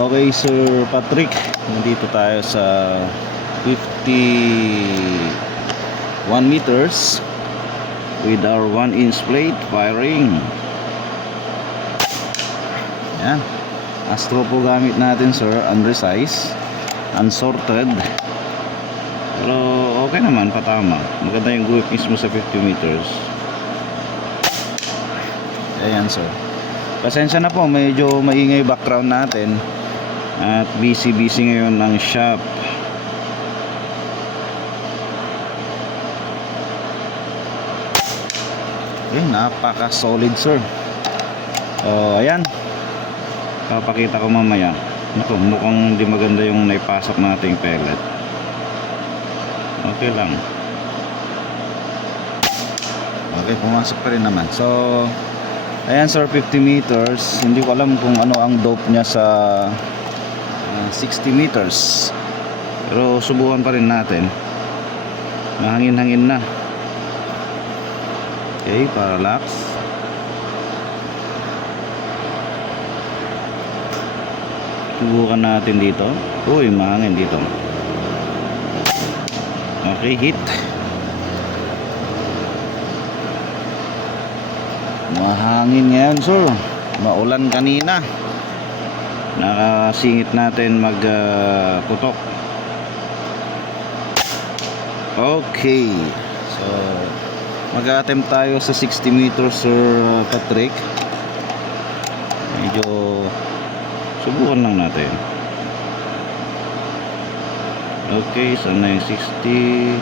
Okay, Sir Patrick, nandito tayo sa 51 meters with our 1-inch plate firing. Yan, Astro po gamit natin, sir. Unresized, unsorted, pero okay naman, patama. Maganda yung grip mismo sa 50 meters. Ayan, sir. Pasensya na po, medyo maingay background natin at busy ngayon ang shop. Okay, napaka solid, sir. Ayan, papakita ko mamaya. Naku, mukhang di maganda yung naipasok nating pellet. Okay lang. Okay, pumasok pa rin naman. So ayan, sir, 50 meters. Hindi ko alam kung ano ang dope niya sa 60 meters, pero subukan pa rin natin. Mahangin-hangin na. Okay, parallax. Subukan natin dito. Uy, mahangin dito. Okay, hit. Mahangin yan, sir. Maulan kanina. Nakasingit natin magputok. Okay, so mag-attempt tayo sa 60 meters, Sir Patrick. Medyo subukan lang natin. Okay, sana yung 60.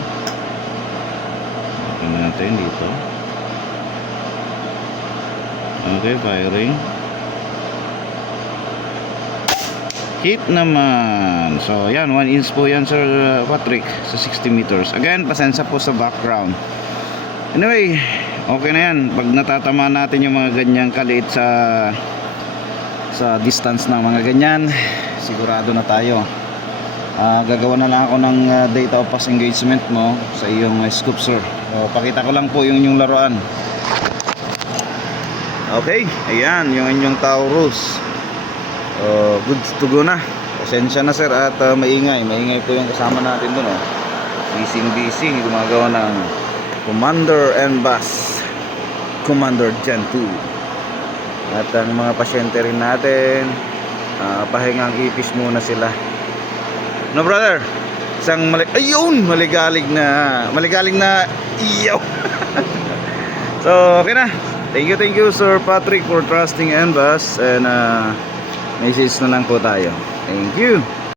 Okay natin dito. Okay, firing. Hit naman. So yan, 1 inch po yan, Sir Patrick, sa 60 meters. Again, pasensya po sa background. Anyway, okay na yan. Pag natatama natin yung mga ganyang kaliit sa distance ng mga ganyan, sigurado na tayo. Gagawa na lang ako ng data of pass engagement mo sa iyong scoop, sir. Pakita ko lang po yung inyong laruan. Okay, ayan yung inyong Taurus. Good to go na. Pasensya na, sir, at maingay po yung kasama natin dun. Busy gumagawa ng Commander and Bass Commander Gen 2. At ang mga pasyente rin natin, pahingang ipis muna sila. No, brother? Isang maligalig na iyaw. So okay na. Thank you, Sir Patrick, for trusting and Bass. And message na lang po tayo. Thank you.